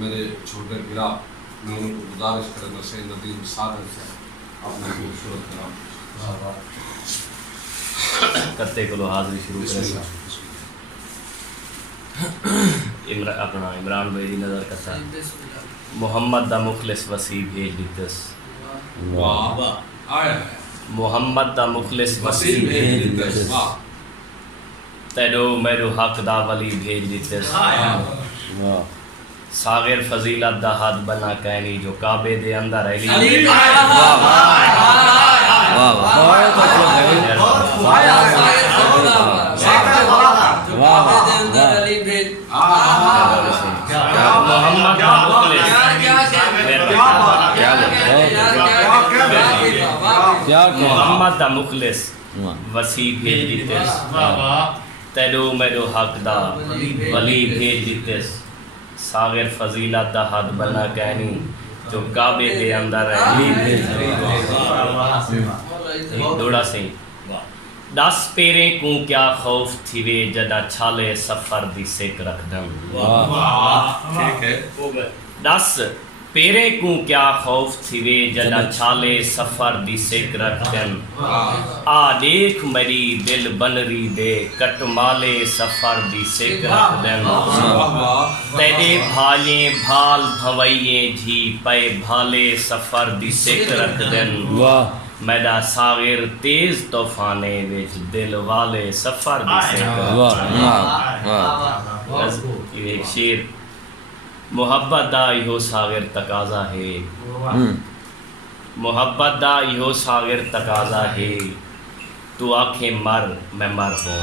मेरे छोटे गिरा मैं उनको गुजारिश करूँगा से नदीम सागर से अपना खूबसूरत कलाम करते को हाजिरी शुरू करेगा। अपना इमरान भाई की नज़र करता है मोहम्मद दा मुखलिस वसी भेज दितस। वाह आया मोहम्मद दा मुखलिस वसी भेज दितस। तेरो मेरो हक दा वली भेज दितस। सागिर फजीलत दा हाथ बना कहनी जो काबे दे अंदर है। मोहम्मद दा मुखलिस वसी भेज दितस। तेरो मेरो हक दा वली भेज दितस। सागिर फजीलत दा हाथ बना कहनी जो काबे दे अंदर है। दौड़ा से 10 पेरे को क्या खौफ थी वे जदा छाले सफर दी सेक रखदम। ठीक है 10 पेरे को क्या खौफ थी वे जदा छाले सफर दी सेक रखदम। आ देख मरी दिल बनरी दे कट माले सफर दी सेक रखदम। तेरे भाले भाल भवैये झी पे भाले सफर दी सेक रखदम। मैदा सागिर तेज तूफाने विच दिल वाले सफर दी सेक रखदम। एक शेर मोहब्बत दा यो सागिर तकाजा है। मोहब्बत दा यो सागिर तकाजा है। तू आखे मर मैं मर हूँ।